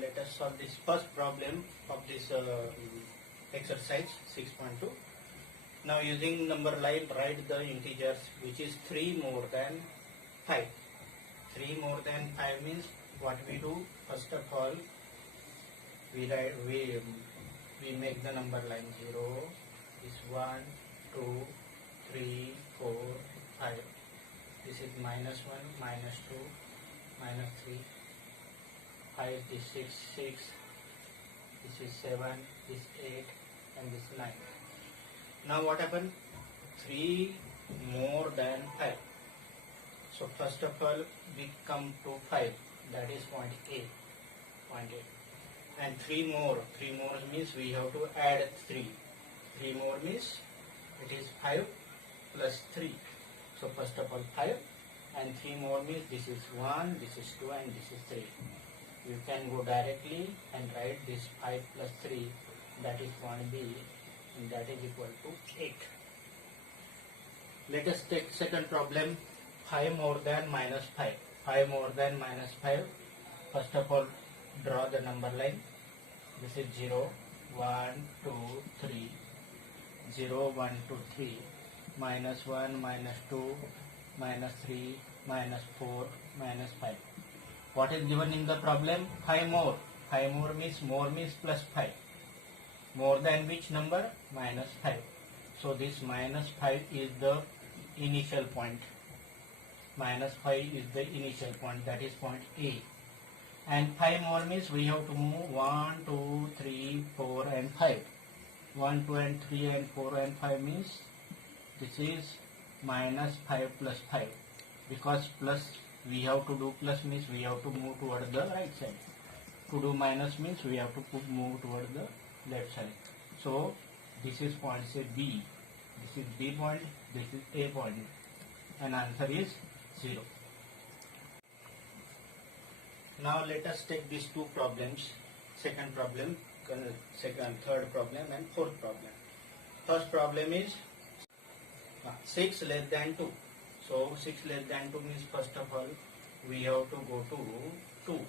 let us solve this first problem of this exercise 6.2. Now using number line, write the integers which is 3 more than 5. 3 more than 5 means what we do? First of all, we make the number line 0, is 1, 2, 3, 4, 5. This is minus 1, minus 2, minus 3, 5, this is 6, this is 7, this is 8, and this is 9. Now what happened? 3 more than 5. So first of all, we come to 5, that is point A. And 3 more means we have to add 3. 3 more means it is 5 plus 3. So first of all 5, and 3 more means this is 1, this is 2, and this is 3. You can go directly and write this 5 plus 3, that is point B, and that is equal to 8. Let us take second problem, 5 more than minus 5. 5 more than minus 5. First of all, draw the number line. This is 0, 1, 2, 3. 0, 1, 2, 3. Minus 1, minus 2, minus 3, minus 4, minus 5. What is given in the problem? 5 more. 5 more means plus 5. More than which number? Minus 5. So this minus 5 is the initial point. Minus 5 is the initial point, that is point A. And 5 more means we have to move 1, 2, 3, 4 and 5. 1, 2 and 3 and 4 and 5 means this is minus 5 plus 5. Because plus we have to do plus means we have to move toward the right side. To do minus means we have to move toward the left side. So this is point say B. This is B point, this is A point. And answer is 0. Now let us take these two problems. Second problem, third problem and fourth problem. First problem is 6 less than 2. So 6 less than 2 means first of all we have to go to 2,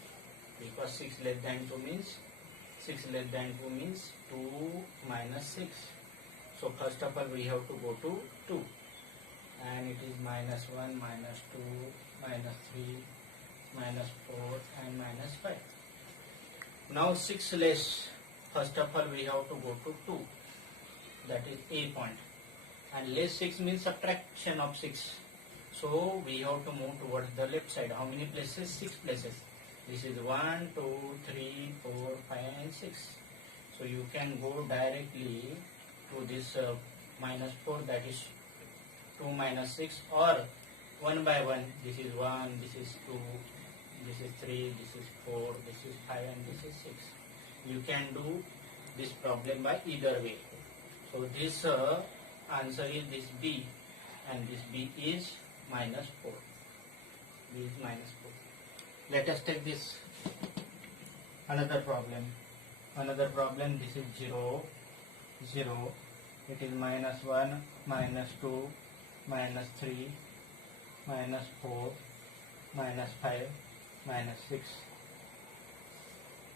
because 6 less than 2 means 2 minus 6. So first of all we have to go to 2, and it is minus 1, minus 2, minus 3, minus 4 and minus 5. Now 6 less, first of all we have to go to 2, that is A point, and less 6 means subtraction of 6. So we have to move towards the left side. How many places? 6 places. This is 1, 2, 3, 4, 5 and 6. So you can go directly to this minus 4, that is 2 minus 6, or one by one. This is 1, this is 2, this is 3, this is 4, this is 5 and this is 6. You can do this problem by either way. So this answer is this B, and this B is minus 4. B is minus 4. Let us take this another problem. This is 0, 0. It is minus 1, minus 2, minus 3, minus 4, minus 5, minus 6.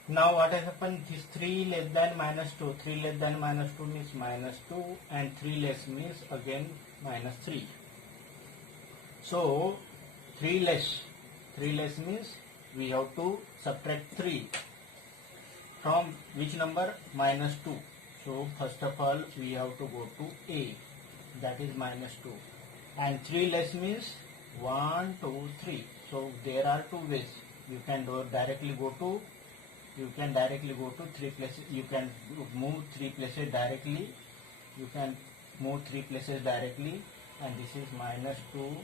Now what has happened? This 3 less than minus 2. 3 less than minus 2 means minus 2, and 3 less means again minus 3. So 3 less means we have to subtract 3 from which number? Minus 2. So first of all we have to go to A, that is minus 2, and 3 less means 1, 2, 3. So there are two ways. You can directly go to 3 places. You can move 3 places directly. And this is minus 2,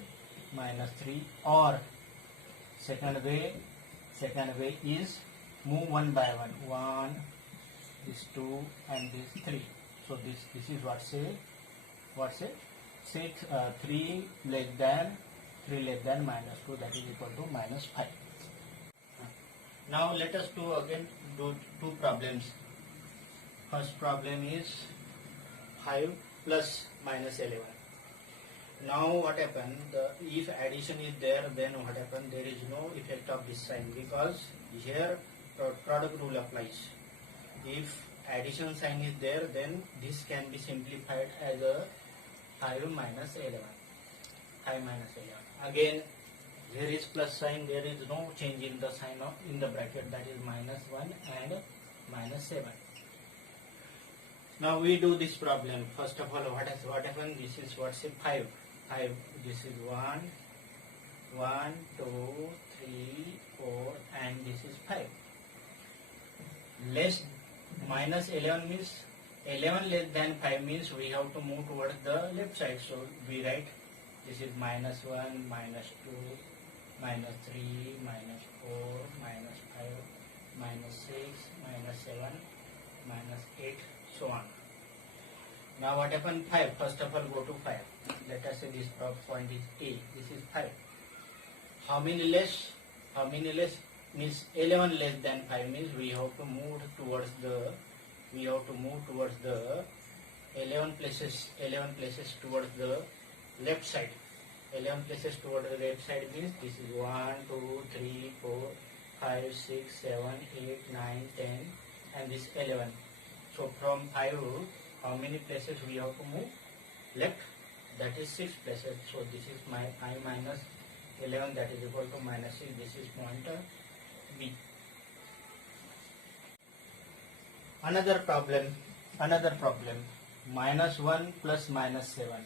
minus 3, or second way is move one by one. 1, this 2 and this 3. So this is what say 3 less than minus 2, that is equal to minus 5. Now let us do two problems. First problem is 5 plus minus 11. Now what happened? If addition is there, then what happened? There is no effect of this sign, because here product rule applies. If addition sign is there, then this can be simplified as a 5 minus 11. 5 minus 11. Again, there is plus sign, there is no change in the sign of in the bracket, that is minus 1 and minus 7. Now we do this problem. First of all, what happened? This is what's a 5. 5. This is 1, 1, 2, 3, 4, and this is 5. Less minus 11 means 11 less than 5 means we have to move towards the left side. So we write this is minus 1, minus 2, minus 3, minus 4, minus 5, minus 6, minus 7, minus 8, so on. Now what happened? 5. First of all, go to 5. Let us say this point is A. This is 5. How many less? How many less means 11 less than 5 means we have to move towards the 11 places towards the left side. 11 places towards the left side means this is 1, 2, 3, 4, 5, 6, 7, 8, 9, 10, and this 11. So from 5, how many places we have to move? Left, that is 6 places. So this is my I minus 11, that is equal to minus 6. This is point B. Another problem, minus 1 plus minus 7.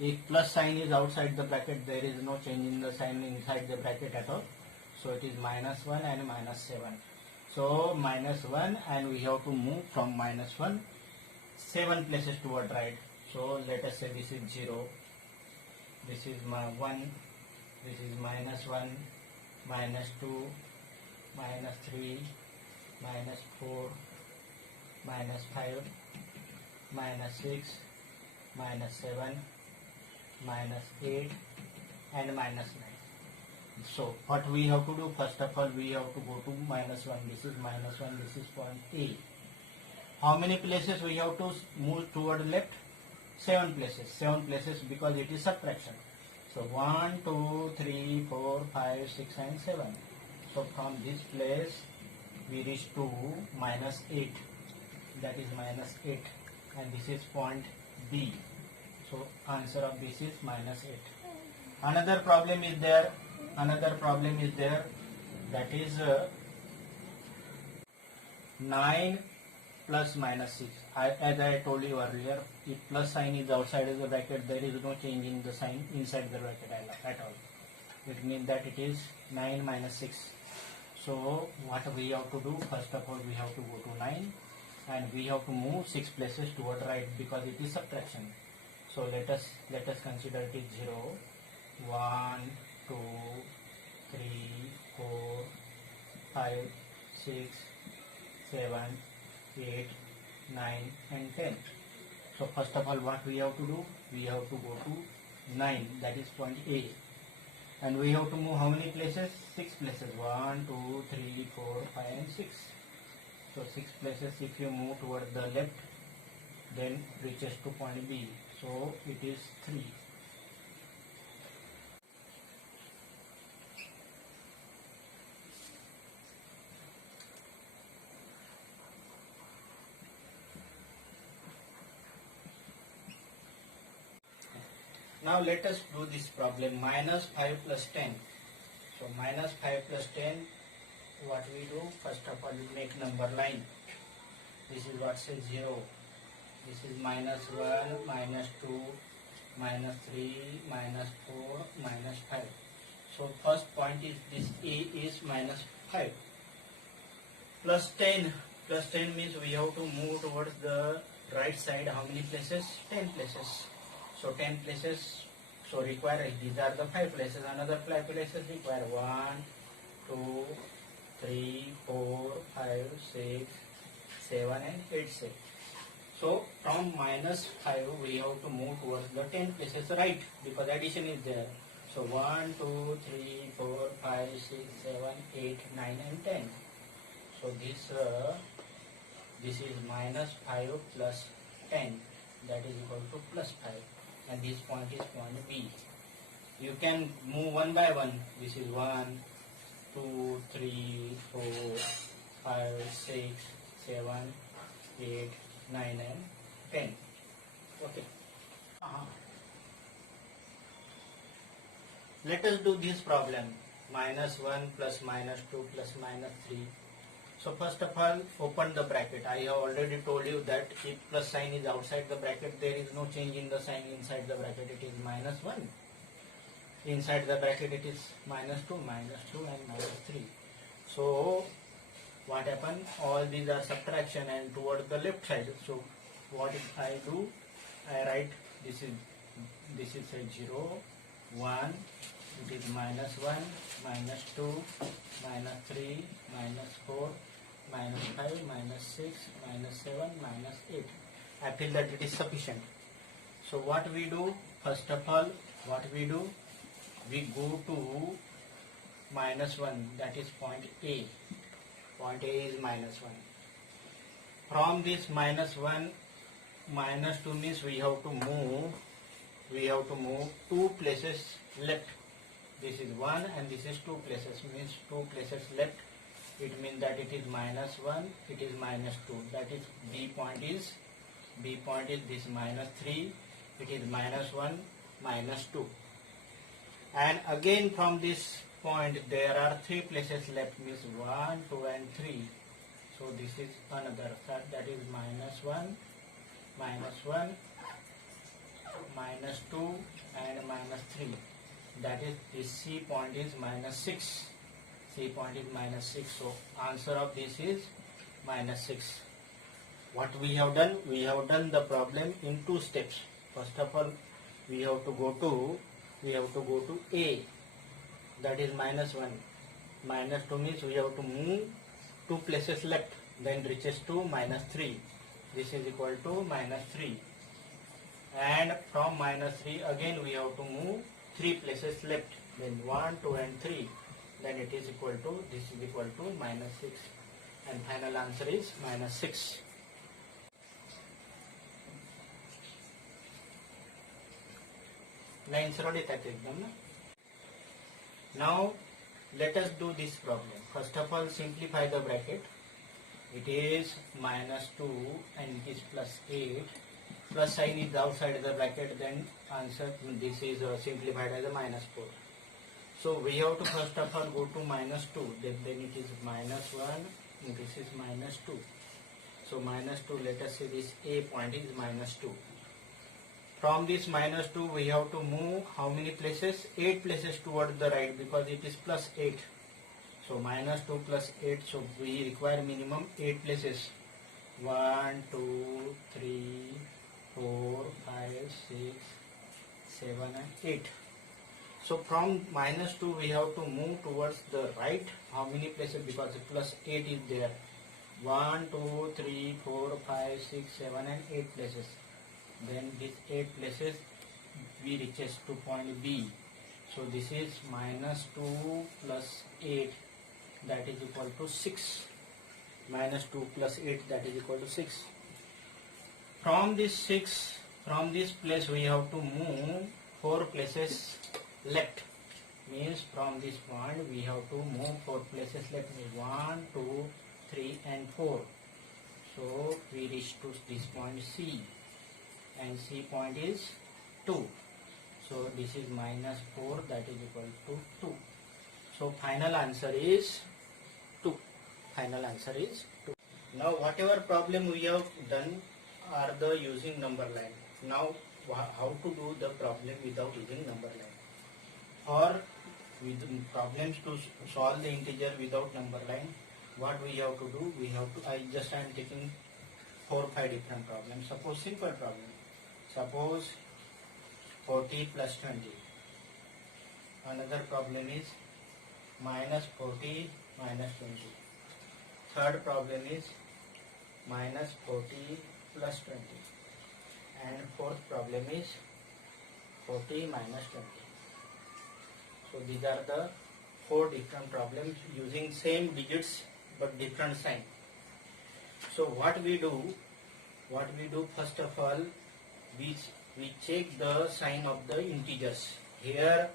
If plus sign is outside the bracket, there is no change in the sign inside the bracket at all. So it is minus 1 and minus 7. So minus 1, and we have to move from minus 1 7 places toward right. So let us say this is 0, this is my 1, this is minus 1, minus 2, minus 3, minus 4, minus 5, minus 6, minus 7, minus 8, and minus 9. So what we have to do? First of all, we have to go to minus 1. This is minus 1, this is point A. How many places we have to move toward left? 7 places. 7 places because it is subtraction. So 1, 2, 3, 4, 5, 6, and 7. So from this place we reach to minus 8. That is minus 8. And this is point B. So answer of this is minus 8. Another problem is there. That is 9 plus minus 6. As I told you earlier, if plus sign is outside of the bracket, there is no change in the sign inside the bracket at all. It means that it is 9 minus 6. So what we have to do? First of all, we have to go to 9, and we have to move 6 places toward right because it is subtraction. So let us consider it is 0, 1, 2, 3, 4, 5, 6, 7, 8, 9, and 10. So first of all, what we have to do? We have to go to 9, that is point A. And we have to move how many places? 6 places. 1, 2, 3, 4, 5, and 6. So 6 places if you move toward the left, then reaches to point B. So it is 3. Now let us do this problem. Minus 5 plus 10. So minus 5 plus 10, what we do? First of all, we make number line. This is what says 0. This is minus 1, minus 2, minus 3, minus 4, minus 5. So first point is this A is minus 5. Plus 10. Plus 10 means we have to move towards the right side. How many places? 10 places. So 10 places, so require, these are the 5 places, another 5 places require 1, 2, 3, 4, 5, 6, 7, and 8 6. So from minus 5 we have to move towards the 10 places right because addition is there. So 1, 2, 3, 4, 5, 6, 7, 8, 9, and 10. So this is minus 5 plus 10, that is equal to plus 5. And this point is point B. You can move one by one. This is 1, 2, 3, 4, 5, 6, 7, 8, 9 and 10. Okay. Let us do this problem. -1 plus -2 plus -3. So first of all, open the bracket. I have already told you that if plus sign is outside the bracket, there is no change in the sign inside the bracket. It is -1. Inside the bracket it is -2, -2 and -3. So what happened? All these are subtraction and toward the left side. So what I do? I write this is a 0, 1. It is -1, -2, -3, -4, -5, -6, -7, -8. I feel that it is sufficient. So what we do? First of all, what we do? We go to -1, that is point A. Point A is -1. From this -1, -2 means we have to move 2 places left. This is 1 and this is 2 places, means 2 places left. It means that it is -1, it is -2. That is B point is this -3, it is -1, -2. And again from this point there are 3 places left, means 1, 2 and 3. So this is another, that is -1, -1, -2 and -3. That is, this C point is -6. C point is -6. So answer of this is -6. What we have done? We have done the problem in 2 steps. First of all, we have to go to A. That is -1. -2 means we have to move 2 places left, then reaches to -3. This is equal to -3. And from -3 again we have to move 3 places left, then 1, 2 and 3. Then it is equal to, this is equal to -6. And final answer is -6. Line सरळीत आहेत एकदम ना. Now let us do this problem. First of all, simplify the bracket. It is -2 and it is +8. Plus sign is outside the bracket, then answer this is simplified as a -4. So we have to first of all go to -2, then it is -1 and this is -2. So -2, let us say this A point is -2. From this -2 we have to move how many places? 8 places toward the right, because it is +8. So -2 plus 8, so we require minimum 8 places. 1, 2, 3, 4, 5, 6, 7 and 8. So from -2 we have to move towards the right. How many places? Because +8 is there. 1, 2, 3, 4, 5, 6, 7 and 8 places. Then these 8 places we reaches to point B. So this is -2 plus 8, that is equal to 6. -2 plus 8, that is equal to 6. From this place we have to move 4 places left. Means from this point we have to move 4 places left. 1, 2, 3 and 4. So we reach to this point C. And C point is 2. So this is -4, that is equal to 2. So final answer is 2. Final answer is 2. Now whatever problem we have done are the using number line. Now how to do the problem without using number line? Or with problems to solve the integer without number line, what we have to do? I am taking 4 or 5 different problems. Suppose simple problem. Suppose 40 plus 20. Another problem is -40 minus 20. Third problem is -40 plus 20. And fourth problem is 40 minus 20. So these are the 4 different problems using same digits but different sign. So what we do first of all, we check the sign of the integers. Here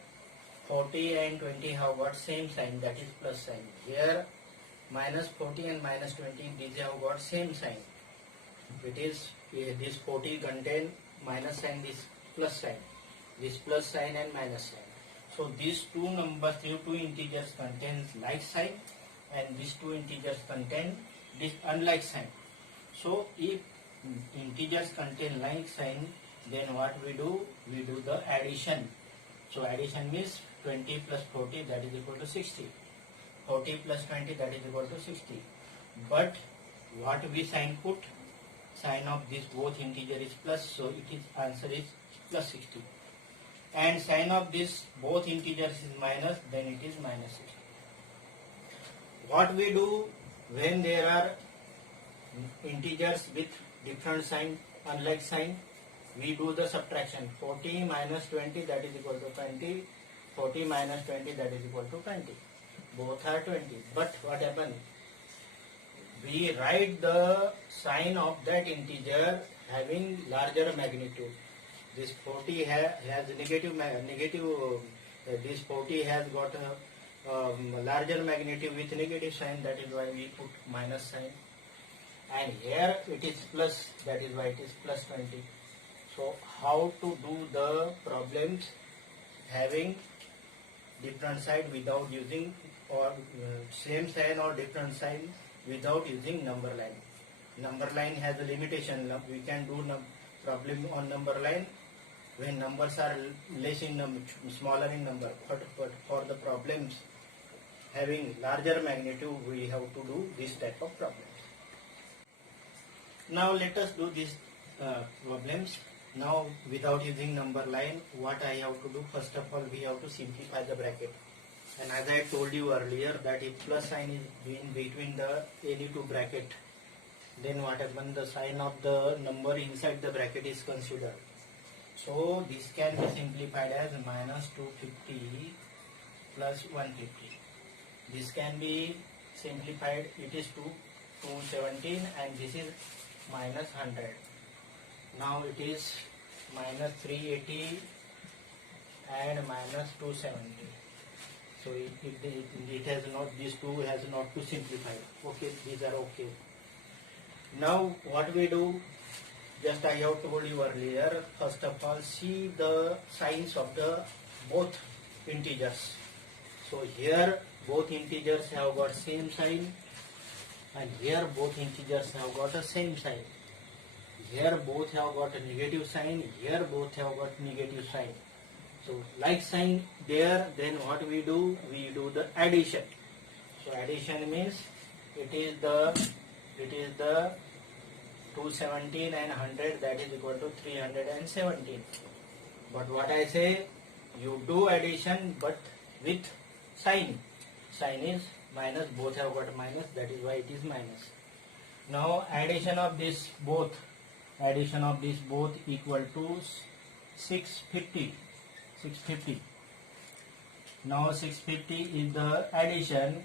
40 and 20 have what? Same sign, that is plus sign. Here minus 40 and minus 20, these have got same sign. It is this 40 contain minus sign, this plus sign, this plus sign and minus sign. So these two numbers, these two integers contains like sign, and these two integers contain this unlike sign. So if integers contain like sign, then what we do? We do the addition. So addition means 20 plus 40, that is equal to 60. 40 plus 20, that is equal to 60. But what we sign put? Sign of this both integer is plus, so it is answer is plus 60. And sign of this both integers is minus, then it is minus 60. What we do when there are integers with different sign, unlike sign? We do the subtraction. 40 minus 20, that is equal to 20. 40 minus 20, that is equal to 20. Both are 20. But what happens? We write the sign of that integer having larger magnitude. This 40 has negative, this 40 has got a larger magnitude with negative sign, that is why we put minus sign. And here it is plus, that is why it is plus 20. So how to do the problems having different sign without using, or same sign or different sign without using number line? Number line has a limitation. We can do problem on number line when numbers are less in number, smaller in number. But for the problems having larger magnitude, we have to do this type of problems. Now let us do these problems. Now without using number line, what I have to do? First of all, we have to simplify the bracket. And as I told you earlier, that if plus sign is in between the any two bracket, then what happens? The sign of the number inside the bracket is considered. So this can be simplified as minus 250 plus 150. This can be simplified. It is 217, and this is minus 100. Now it is minus 380 and minus 270. So it has not, these two has not to simplify. Okay, these are okay. Now what we do? Just I have told you earlier. First of all, see the signs of the both integers. So here both integers have got same sign, and here both integers have got a same sign. Here both have got a negative sign, here both have got negative sign. So like sign there, then what we do? We do the addition. So addition means it is the 217 and 100, that is equal to 317. But what I say, you do addition but with sign. Sign is minus, both have got minus, that is why it is minus. Now addition of this both equal to 650. Now 650 is the addition,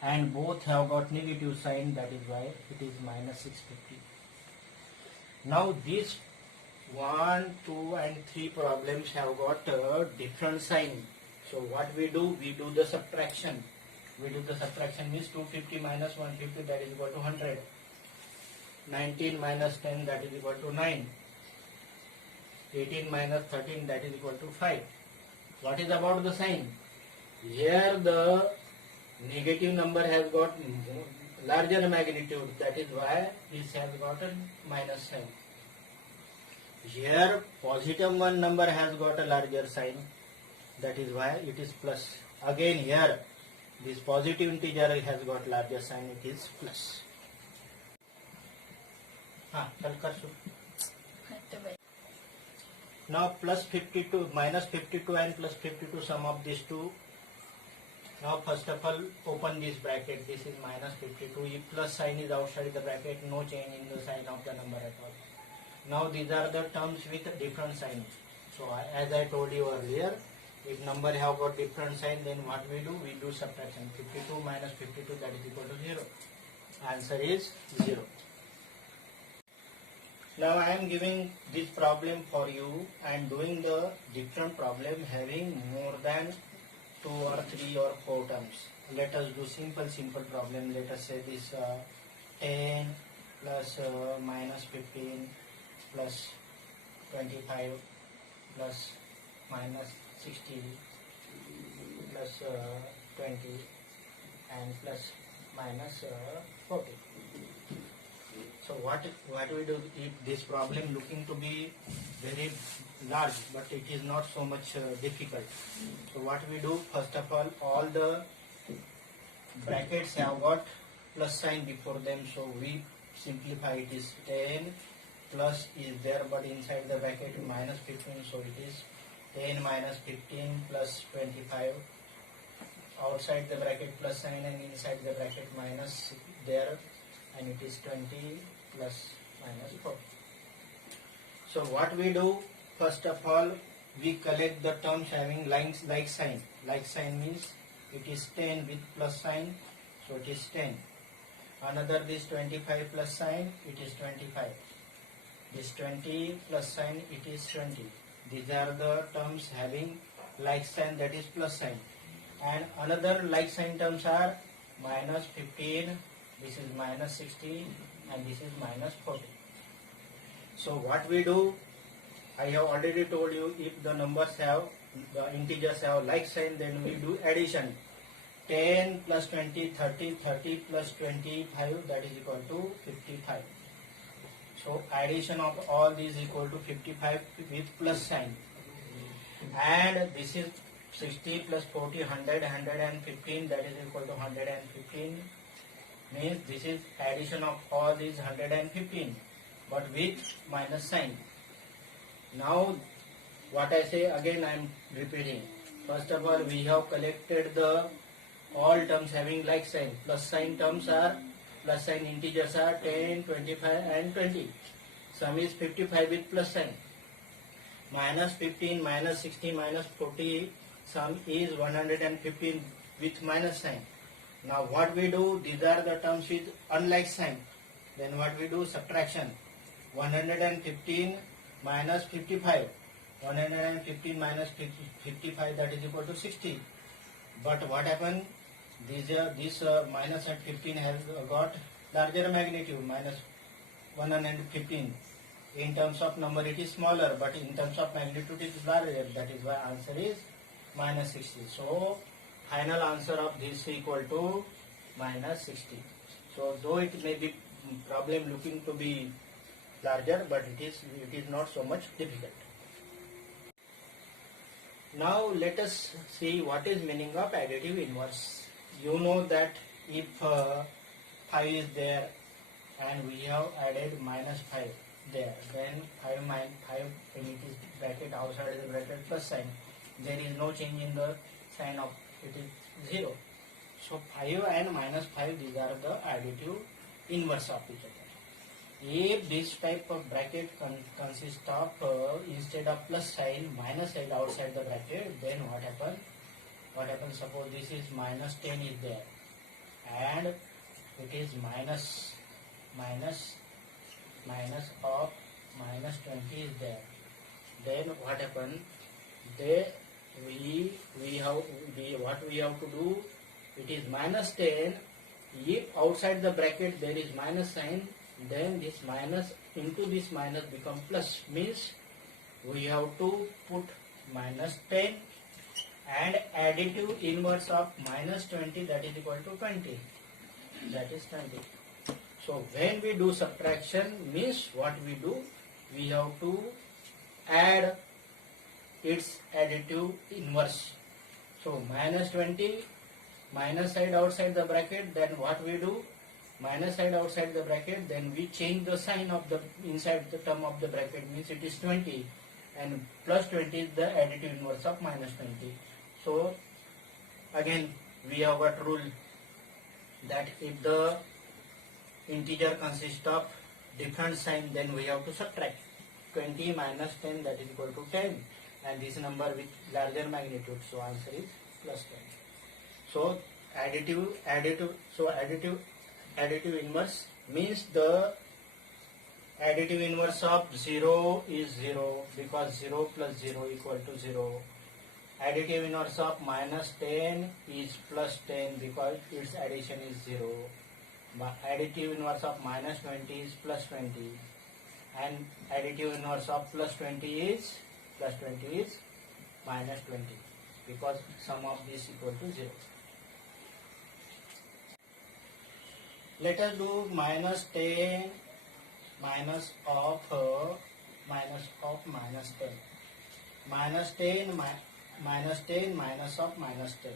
and both have got negative sign, that is why it is minus 650. Now these 1, 2 and 3 problems have got a different sign. So what we do? We do the subtraction. Means 250 minus 150, that is equal to 100. 19 minus 10, that is equal to 9. 18 minus 13, that is equal to 5. What is about the sign? Here the negative number has got larger magnitude, that is why this has got a minus sign. Here positive one number has got a larger sign, that is why it is plus. Again here this positive integer has got larger sign, it is plus. Now plus 52, minus 52 and plus 52, sum of these two. Now first of all, open this bracket. This is minus 52. If plus sign is outside the bracket, no change in the sign of the number at all. Now these are the terms with different sign. So as I told you earlier, if number have got different sign, then what we do? We do subtraction. 52 minus 52, that is equal to 0. Answer is 0. Now I am giving this problem for you and doing the different problem having more than 2 or 3 or 4 terms. Let us do simple problem. Let us say this 10 plus minus 15 plus 25 plus minus 60 plus 20 and plus minus 40. So what we do if this problem looking to be very large, but it is not so much difficult. So what we do, first of all the brackets have got plus sign before them, so we simplify. It is 10 plus is there, but inside the bracket minus 15, so it is 10 minus 15 plus 25. Outside the bracket plus sign and inside the bracket minus there, and it is 20 plus minus 4. So what we do, first of all we collect the terms having like sign. Like sign means it is 10 with plus sign, so it is 10. Another this 25 plus sign, it is 25. This 20 plus sign, it is 20. These are the terms having like sign, that is plus sign. And another like sign terms are minus 15, this is minus 60, and this is minus 40. So what we do, I have already told you, if the numbers have, the integers have like sign, then we do addition. 10 plus 20, 30, 30 plus 25, that is equal to 55. So addition of all these equal to 55 with plus sign. And this is 60 plus 40, 100, 115, that is equal to 115. Means this is addition of all these 115, but with minus sign. Now what I say again, I am repeating. First of all we have collected the all terms having like sign. Plus sign terms are, plus sign integers are 10, 25 and 20. Sum is 55 with plus sign. Minus 15, minus 60, minus 40, sum is 115 with minus sign. Now what we do, these are the terms with unlike sign. Then what we do, subtraction. 115 minus 55. 115 minus 55, that is equal to 60. But what happened, this minus at 15 has got larger magnitude, minus 115. In terms of number it is smaller, but in terms of magnitude it is larger. That is why answer is minus 60. So final answer of this equal to minus 60. So though it may be problem looking to be larger, but it is not so much difficult. Now let us see what is meaning of additive inverse. You know that if 5 is there and we have added minus 5 there, then 5 minus 5, when it is bracket outside the bracket plus sign, there is no change in the sign of it is 0. So 5 and minus 5, these are the additive inverse of each other. If this type of bracket consists of instead of plus sign minus sign outside the bracket, then what happens? What happens? Suppose this is minus 10 is there and it is minus of minus 20 is there. Then what happens? What we have to do? It is minus 10. If outside the bracket there is minus sign, then this minus into this minus become plus, means we have to put minus 10 and additive inverse of minus 20, that is equal to 20. That is 20. So when we do subtraction, means what we do, we have to add its additive inverse. So minus 20, minus side outside the bracket, then what we do, minus side outside the bracket, then we change the sign of the inside the term of the bracket, means it is 20, and plus 20 is the additive inverse of minus 20. So again we have got rule that if the integer consists of different sign, then we have to subtract. 20 minus 10, that is equal to 10, and this number with larger magnitude, so answer is plus 10. So additive inverse means the additive inverse of 0 is 0, because 0 plus 0 equal to 0, Additive inverse of minus 10 is plus 10 because its addition is 0. Additive inverse of minus 20 is plus 20. And additive inverse of plus 20 is minus 20 because sum of this equal to 0. Let us do minus 10 minus of minus 10. Minus 10 minus of minus 10.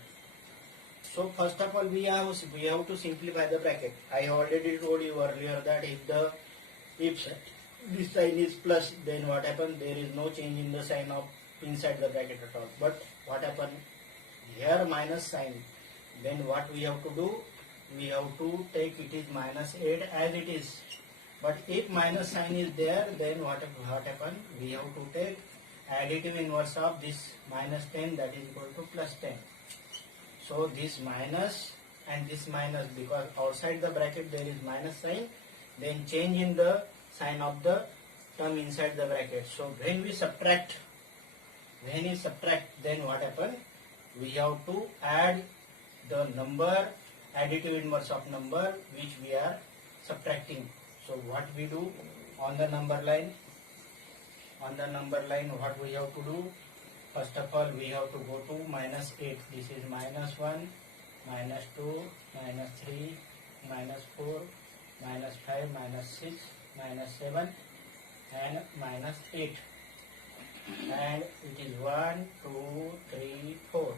So first of all we have to simplify the bracket. I already told you earlier that if this sign is plus, then what happens? There is no change in the sign of inside the bracket at all. But what happens here, minus sign, then what we have to do? We have to take it is minus 8 as it is. But if minus sign is there, then what happens? We have to take additive inverse of this minus 10, that is equal to plus 10. So this minus and this minus, because outside the bracket there is minus sign, then change in the sign of the term inside the bracket. So when we subtract, then what happens? We have to add the number, additive inverse of number which we are subtracting. So what we do on the number line? What we have to do? First of all, we have to go to minus 8. This is minus 1, minus 2, minus 3, minus 4, minus 5, minus 6, minus 7 and minus 8. And it is 1, 2, 3, 4.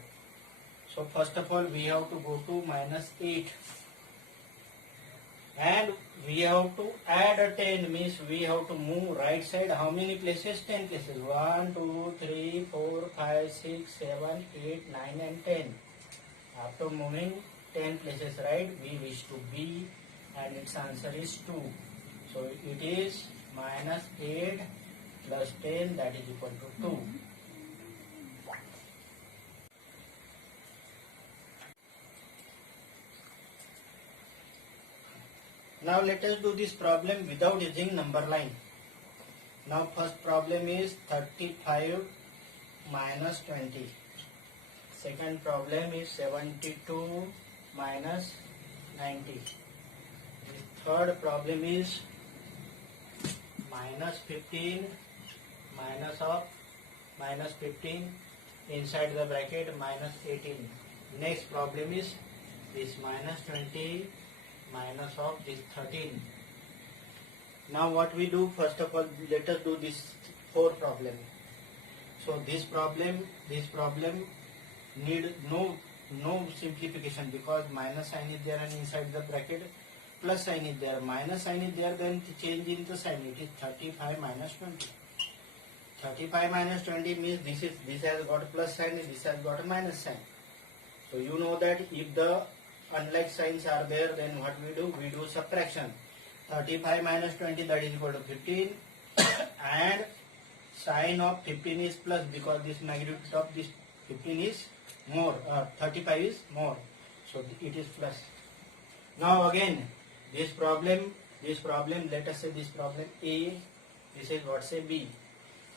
So first of all, we have to go to minus 8. And we have to add a 10, means we have to move right side. How many places? 10 places. 1, 2, 3, 4, 5, 6, 7, 8, 9 and 10. After moving 10 places right, we wish to B and its answer is 2. So it is minus 8 plus 10, that is equal to 2. Now let us do this problem without using number line. Now first problem is 35 minus 20. Second problem is 72 minus 90. The third problem is minus 15 minus of minus 15 inside the bracket minus 18. Next problem is this minus 20 minus of this 13. Now what we do, first of all, let us do this 4 problem. So this problem need no simplification because minus sign is there and inside the bracket plus sign is there. Minus sign is there, then change in the sign. It is 35 minus 20. 35 minus 20 means this has got a plus sign and this has got a minus sign. So you know that if the unlike signs are there, then what we do? We do subtraction. 35 minus 20, that is equal to 15 and sign of 15 is plus because this magnitude of this 15 is more, 35 is more. So it is plus. Now again, this problem, let us say this problem A, this is what say B.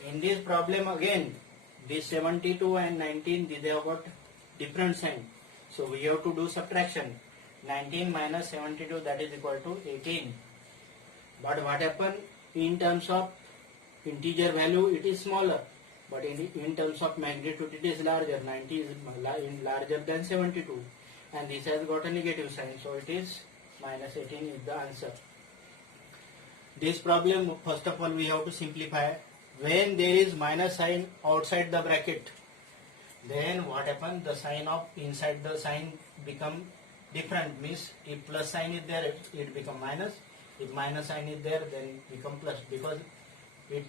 In this problem again, this 72 and 19, they have got different sign. So we have to do subtraction. 19 minus 72, that is equal to 18. But what happened? In terms of integer value, it is smaller. But in terms of magnitude, it is larger. 90 is larger than 72. And this has got a negative sign. So it is minus 18 is the answer. This problem, first of all, we have to simplify. When there is minus sign outside the bracket, then what happens? The sign of inside the sign become different. Means if plus sign is there, it become minus. If minus sign is there, then become plus because it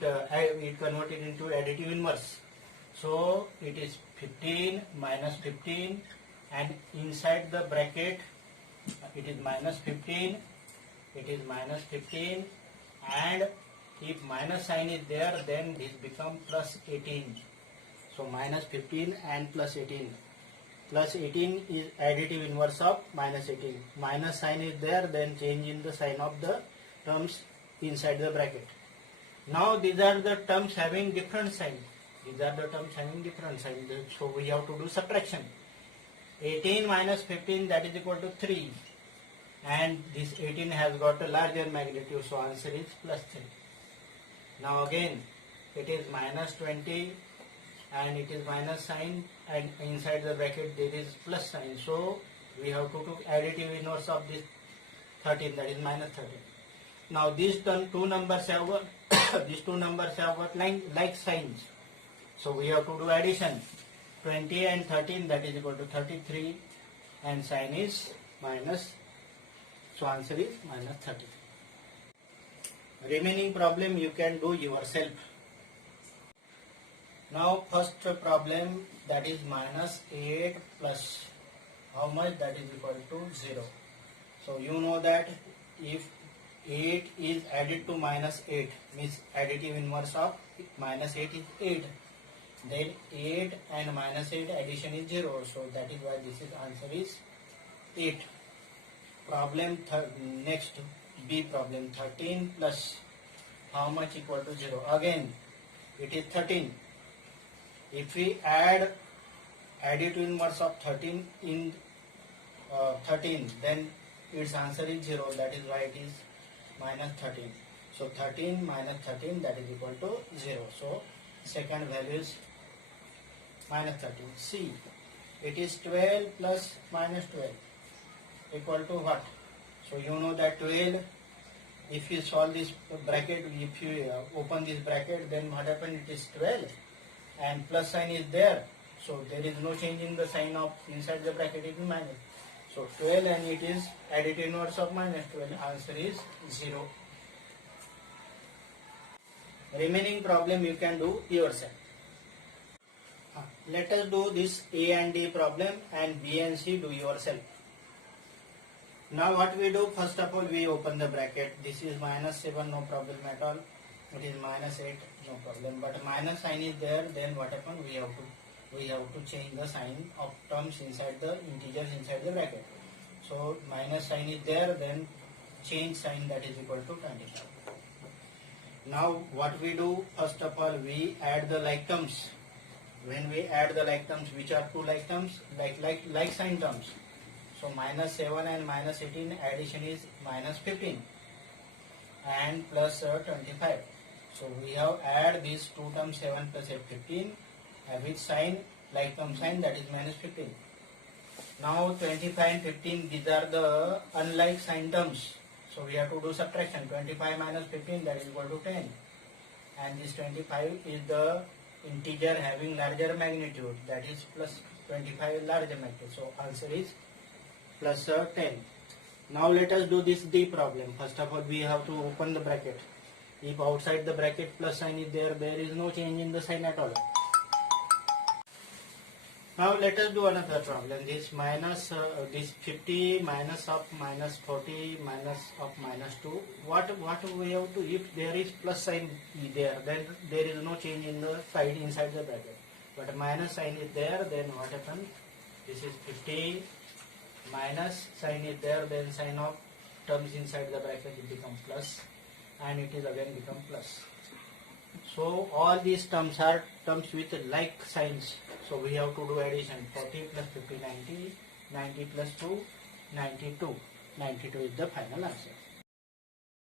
converted into additive inverse. So it is 15 minus 15 and inside the bracket it is minus 15. It is minus 15 and if minus sign is there, then this become plus 18. So minus 15 and plus 18. Plus 18 is additive inverse of minus 18. Minus sign is there, then change in the sign of the terms inside the bracket. Now these are the terms having different sign. These are the terms having different sign. So we have to do subtraction. 18 minus 15, that is equal to 3. And this 18 has got a larger magnitude, so answer is plus 3. Now again, it is minus 20 and it is minus sign, and inside the bracket there is plus sign. So we have to do additive inverse of this 13, that is minus 13. Now these two numbers have got these two numbers have got like signs. So we have to do addition. 20 and 13, that is equal to 33, and sign is minus. So answer is minus 30. Remaining problem you can do yourself. Now first problem, that is minus 8 plus how much, that is equal to 0. So you know that if 8 is added to minus 8, means additive inverse of minus 8 is 8. Then 8 and minus 8 addition is 0. So that is why this is answer is 8. Problem next, B problem, 13 plus how much equal to 0. Again it is 13. If we add additive inverse of 13 in 13, then its answer is 0. That is why it is minus 13. So 13 minus 13, that is equal to 0. So second value is minus 13. C, it is 12 plus minus 12 equal to what? So you know that 12, if you solve this bracket, if you open this bracket, then what happens? It is 12 and plus sign is there. So there is no change in the sign of inside the bracket, it is minus. So 12 and it is additive inverse of minus 12. Answer is 0. Remaining problem you can do yourself. Let us do this A and D problem, and B and C do yourself. Now what we do, first of all we open the bracket. This is minus 7, no problem at all. It is minus 8, no problem. But minus sign is there, then what happens? We have to change the sign of terms inside the integers inside the bracket. So minus sign is there, then change sign, that is equal to 25. Now what we do, first of all we add the like terms. When we add the like terms, which are two like terms, like sign terms. So minus 7 and minus 18 addition is minus 15 and plus 25. So we have add these two terms, 7 plus 15, with sign, like term sign, that is minus 15. Now 25 and 15, these are the unlike sign terms. So we have to do subtraction. 25 minus 15, that is equal to 10. And this 25 is the integer having larger magnitude, that is plus 25 larger magnitude. So answer is plus 10. Now let us do this D problem. First of all we have to open the bracket. If outside the bracket plus sign is there, there is no change in the sign at all. Now let us do another problem. This minus this 50 minus of minus 40 minus of minus 2. What we have to, if there is plus sign there, then there is no change in the side inside the bracket. But minus sign is there, then what happens? This is 50 minus sign is there, then sign of terms inside the bracket will become plus, and it is again become plus. So all these terms are terms with like signs. So we have to do addition. 40 plus 50, 90, 90 plus 2, 92. 92 is the final answer.